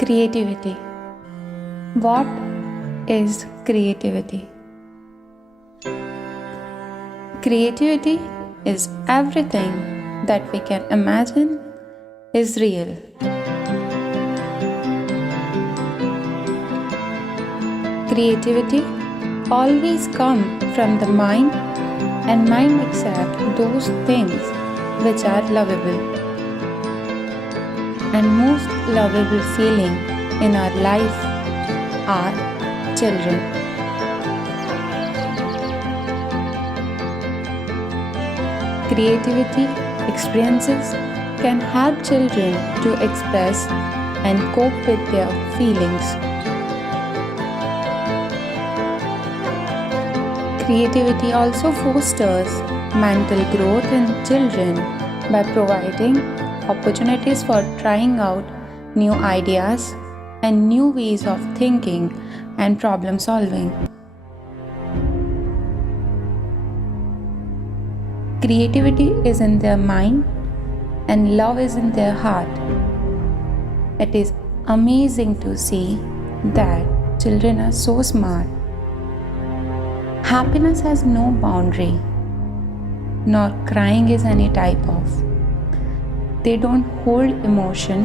Creativity. What is creativity? Creativity is everything that we can imagine is real. Creativity always comes from the mind, and mind accepts those things which are lovable. And most lovable feeling in our life are children. Creativity experiences can help children to express and cope with their feelings. Creativity also fosters mental growth in children by providing opportunities for trying out new ideas and new ways of thinking and problem solving. Creativity is in their mind and love is in their heart. It is amazing to see that children are so smart. Happiness has no boundary, nor crying is any type of. They don't hold emotion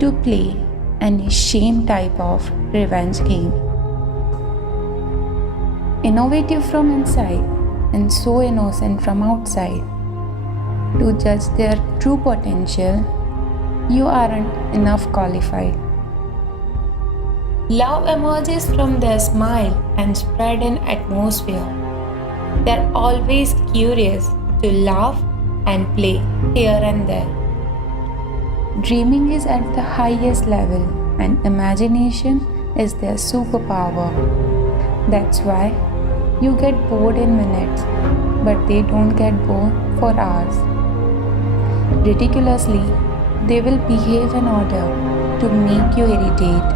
to play any shame type of revenge game. Innovative from inside and so innocent from outside. To judge their true potential, you aren't enough qualified. Love emerges from their smile and spread an atmosphere. They're always curious to laugh and play here and there. Dreaming is at the highest level and imagination is their superpower. That's why you get bored in minutes, but they don't get bored for hours. Ridiculously, they will behave in order to make you irritate.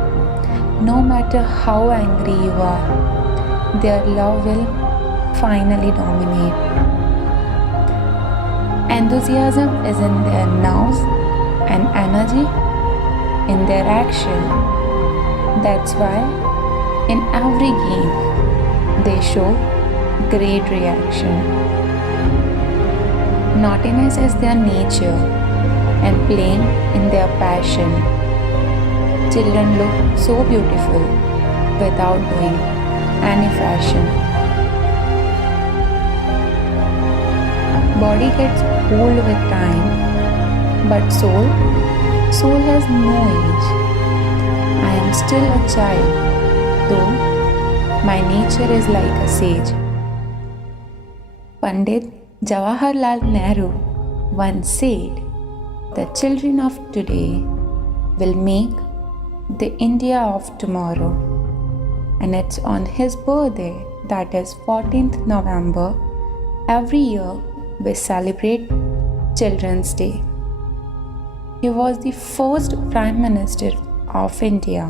No matter how angry you are, their love will finally dominate. Enthusiasm is in their nerves and energy in their action. That's why in every game they show great reaction. Naughtiness is their nature and playing in their passion. Children look so beautiful without doing any fashion. Body gets old with time, but soul has no age. I am still a child, though my nature is like a sage. Pandit Jawaharlal Nehru once said, "The children of today will make the India of tomorrow." And it's on his birthday, that is 14th November, every year we celebrate Children's Day. He was the first Prime Minister of India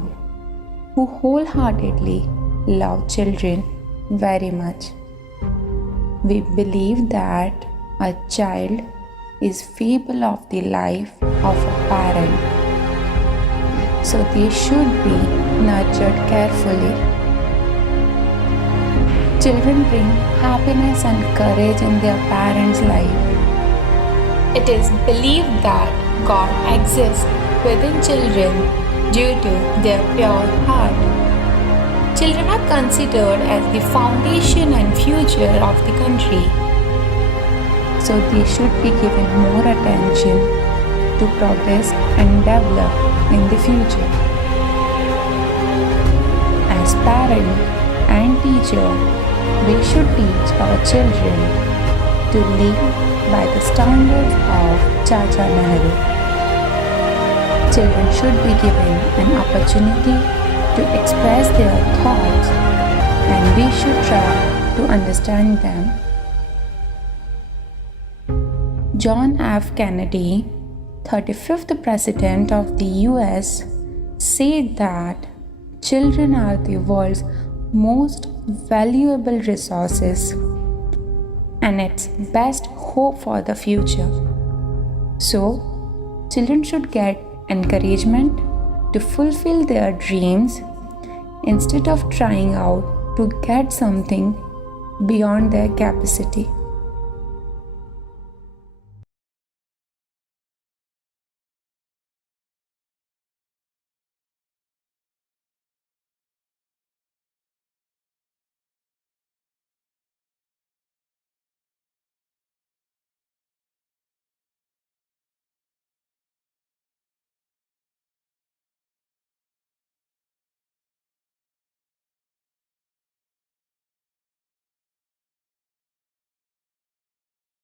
who wholeheartedly loved children very much. We believe that a child is feeble of the life of a parent, so they should be nurtured carefully. Children bring happiness and courage in their parents' life. It is believed that God exists within children due to their pure heart. Children are considered as the foundation and future of the country, so they should be given more attention to progress and develop in the future. As parent and teacher, we should teach our children to live by the standards of Chacha Nehru. Children should be given an opportunity to express their thoughts, and we should try to understand them. John F. Kennedy, 35th President of the US, said that children are the world's most valuable resources and its best hope for the future. So, children should get encouragement to fulfill their dreams instead of trying out to get something beyond their capacity.